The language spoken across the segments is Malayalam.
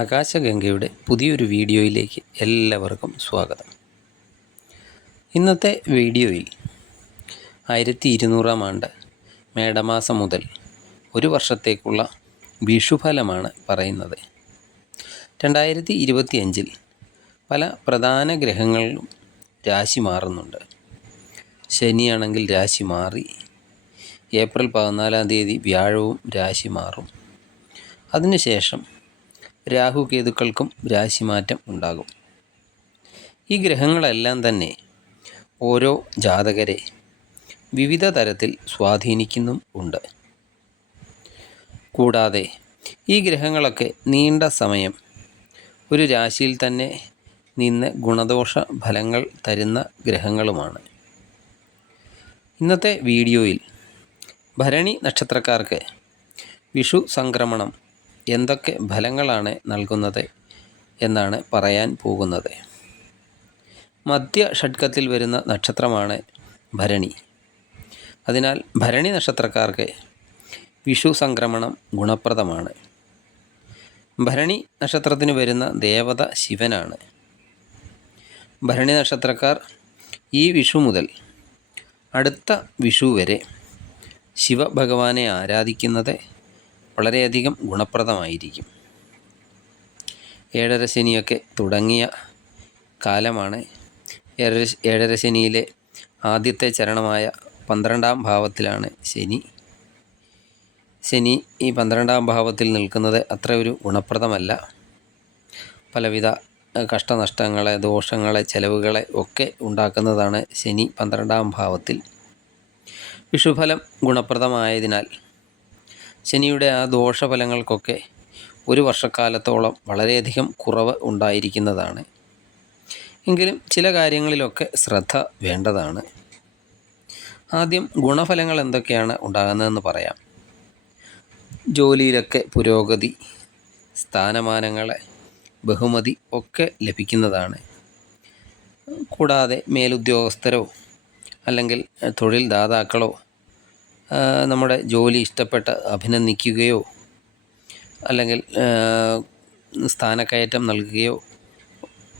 ആകാശഗംഗയുടെ പുതിയൊരു വീഡിയോയിലേക്ക് എല്ലാവർക്കും സ്വാഗതം. ഇന്നത്തെ വീഡിയോയിൽ ആയിരത്തി ഇരുന്നൂറാം ആണ്ട് മേടമാസം മുതൽ ഒരു വർഷത്തേക്കുള്ള വിഷുഫലമാണ് പറയുന്നത്. രണ്ടായിരത്തി ഇരുപത്തി അഞ്ചിൽ പല പ്രധാന ഗ്രഹങ്ങളിലും രാശി മാറുന്നുണ്ട്. ശനിയാണെങ്കിൽ രാശി മാറി ഏപ്രിൽ പതിനാലാം തീയതി വ്യാഴവും രാശി മാറും. അതിനുശേഷം രാഹുകേതുക്കൾക്കും രാശിമാറ്റം ഉണ്ടാകും. ഈ ഗ്രഹങ്ങളെല്ലാം തന്നെ ഓരോ ജാതകരെ വിവിധ തരത്തിൽ സ്വാധീനിക്കുന്നും ഉണ്ട്. കൂടാതെ ഈ ഗ്രഹങ്ങളൊക്കെ നീണ്ട സമയം ഒരു രാശിയിൽ തന്നെ നിന്ന് ഗുണദോഷ ഫലങ്ങൾ തരുന്ന ഗ്രഹങ്ങളുമാണ്. ഇന്നത്തെ വീഡിയോയിൽ ഭരണി നക്ഷത്രക്കാർക്ക് വിഷു സംക്രമണം എന്തൊക്കെ ഫലങ്ങളാണ് നൽകുന്നത് എന്നാണ് പറയാൻ പോകുന്നത്. മധ്യ ഷഡ്കത്തിൽ വരുന്ന നക്ഷത്രമാണ് ഭരണി. അതിനാൽ ഭരണി നക്ഷത്രക്കാർക്ക് വിഷു സംക്രമണം ഗുണപ്രദമാണ്. ഭരണി നക്ഷത്രത്തിന് വരുന്ന ദേവത ശിവനാണ്. ഭരണി നക്ഷത്രക്കാർ ഈ വിഷു മുതൽ അടുത്ത വിഷു വരെ ശിവഭഗവാനെ ആരാധിക്കുന്നത് വളരെയധികം ഗുണപ്രദമായിരിക്കും. ഏഴര ശനിയൊക്കെ തുടങ്ങിയ കാലമാണ്. ഏഴര ശനിയിലെ ആദ്യത്തെ ചരണമായ പന്ത്രണ്ടാം ഭാവത്തിലാണ് ശനി. ശനി ഈ പന്ത്രണ്ടാം ഭാവത്തിൽ നിൽക്കുന്നത് അത്ര ഒരു ഗുണപ്രദമല്ല. പലവിധ കഷ്ടനഷ്ടങ്ങളെ ദോഷങ്ങളെ ചെലവുകളെ ഒക്കെ ഉണ്ടാക്കുന്നതാണ് ശനി പന്ത്രണ്ടാം ഭാവത്തിൽ. വിഷുഫലം ഗുണപ്രദമായതിനാൽ ശനിയുടെ ആ ദോഷഫലങ്ങൾക്കൊക്കെ ഒരു വർഷക്കാലത്തോളം വളരെയധികം കുറവ് ഉണ്ടായിരിക്കുന്നതാണ്. എങ്കിലും ചില കാര്യങ്ങളിലൊക്കെ ശ്രദ്ധ വേണ്ടതാണ്. ആദ്യം ഗുണഫലങ്ങൾ എന്തൊക്കെയാണ് ഉണ്ടാകുന്നതെന്ന് പറയാം. ജോലിയിലൊക്കെ പുരോഗതി സ്ഥാനമാനങ്ങളെ ബഹുമതി ഒക്കെ ലഭിക്കുന്നതാണ്. കൂടാതെ മേലുദ്യോഗസ്ഥരോ അല്ലെങ്കിൽ തൊഴിൽ ദാതാക്കളോ നമ്മുടെ ജോലി ഇഷ്ടപ്പെട്ട് അഭിനന്ദിക്കുകയോ അല്ലെങ്കിൽ സ്ഥാനക്കയറ്റം നൽകുകയോ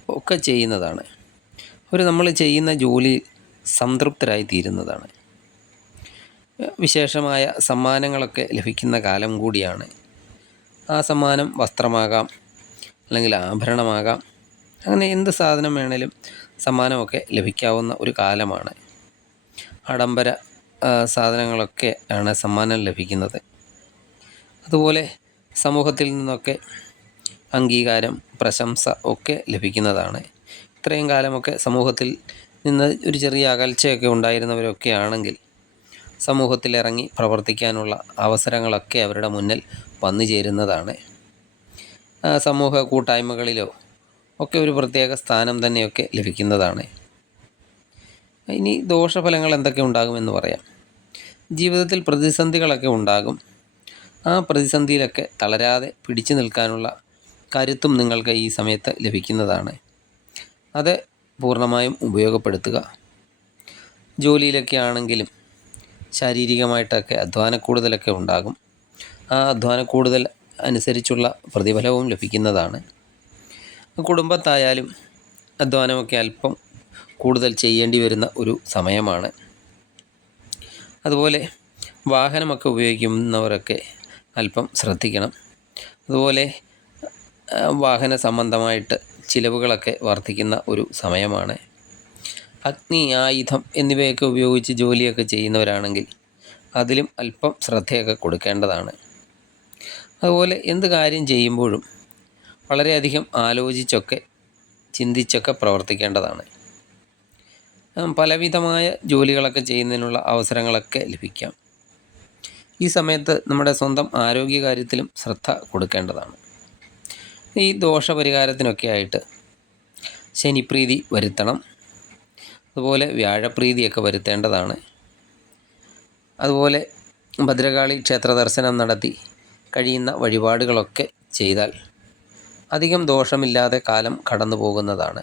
ഒക്കെ ചെയ്യുന്നതാണ്. ഒരു നമ്മൾ ചെയ്യുന്ന ജോലി സംതൃപ്തരായി തീരുന്നതാണ്. വിശേഷമായ സമ്മാനങ്ങളൊക്കെ ലഭിക്കുന്ന കാലം കൂടിയാണ്. ആ സമ്മാനം വസ്ത്രമാകാം അല്ലെങ്കിൽ ആഭരണമാകാം അങ്ങനെ എന്ത് സാധനം വേണേലും സമ്മാനമൊക്കെ ലഭിക്കാവുന്ന ഒരു കാലമാണ്. ആഡംബര സാധനങ്ങളൊക്കെ ആണ് സമ്മാനം ലഭിക്കുന്നത്. അതുപോലെ സമൂഹത്തിൽ നിന്നൊക്കെ അംഗീകാരം പ്രശംസ ഒക്കെ ലഭിക്കുന്നതാണ്. ഇത്രയും കാലമൊക്കെ സമൂഹത്തിൽ നിന്ന് ഒരു ചെറിയ അകൽച്ചയൊക്കെ ഉണ്ടായിരുന്നവരൊക്കെ ആണെങ്കിൽ സമൂഹത്തിലിറങ്ങി പ്രവർത്തിക്കാനുള്ള അവസരങ്ങളൊക്കെ അവരുടെ മുന്നിൽ വന്നു ചേരുന്നതാണ്. സമൂഹ കൂട്ടായ്മകളിലോ ഒക്കെ ഒരു പ്രത്യേക സ്ഥാനം തന്നെയൊക്കെ ലഭിക്കുന്നതാണ്. ഇനി ദോഷഫലങ്ങൾ എന്തൊക്കെ ഉണ്ടാകുമെന്ന് പറയാം. ജീവിതത്തിൽ പ്രതിസന്ധികളൊക്കെ ഉണ്ടാകും. ആ പ്രതിസന്ധിയിലൊക്കെ തളരാതെ പിടിച്ചു നിൽക്കാനുള്ള കരുത്തും നിങ്ങൾക്ക് ഈ സമയത്ത് ലഭിക്കുന്നതാണ്. അത് പൂർണമായും ഉപയോഗപ്പെടുത്തുക. ജോലിയിലൊക്കെ ആണെങ്കിലും ശാരീരികമായിട്ടൊക്കെ അധ്വാന കൂടുതലൊക്കെ ഉണ്ടാകും. ആ അധ്വാന കൂടുതൽ അനുസരിച്ചുള്ള പ്രതിഫലവും ലഭിക്കുന്നതാണ്. കുടുംബത്തായാലും അധ്വാനമൊക്കെ അല്പം കൂടുതൽ ചെയ്യേണ്ടി വരുന്ന ഒരു സമയമാണ്. അതുപോലെ വാഹനമൊക്കെ ഉപയോഗിക്കുന്നവരൊക്കെ അല്പം ശ്രദ്ധിക്കണം. അതുപോലെ വാഹന സംബന്ധമായിട്ട് ചിലവുകളൊക്കെ വർദ്ധിക്കുന്ന ഒരു സമയമാണ്. അഗ്നി ആയുധം എന്നിവയൊക്കെ ഉപയോഗിച്ച് ജോലിയൊക്കെ ചെയ്യുന്നവരാണെങ്കിൽ അതിലും അല്പം ശ്രദ്ധയൊക്കെ കൊടുക്കേണ്ടതാണ്. അതുപോലെ എന്ത് കാര്യം ചെയ്യുമ്പോഴും വളരെയധികം ആലോചിച്ചൊക്കെ ചിന്തിച്ചൊക്കെ പ്രവർത്തിക്കേണ്ടതാണ്. പലവിധമായ ജോലികളൊക്കെ ചെയ്യുന്നതിനുള്ള അവസരങ്ങളൊക്കെ ലഭിക്കാം. ഈ സമയത്ത് നമ്മുടെ സ്വന്തം ആരോഗ്യകാര്യത്തിലും ശ്രദ്ധ കൊടുക്കേണ്ടതാണ്. ഈ ദോഷപരിഹാരത്തിനൊക്കെ ആയിട്ട് ശനിപ്രീതി വരുത്തണം. അതുപോലെ വ്യാഴപ്രീതിയൊക്കെ വരുത്തേണ്ടതാണ്. അതുപോലെ ഭദ്രകാളി ക്ഷേത്ര ദർശനം നടത്തി കഴിയുന്ന വഴിപാടുകളൊക്കെ ചെയ്താൽ അധികം ദോഷമില്ലാതെ കാലം കടന്നു പോകുന്നതാണ്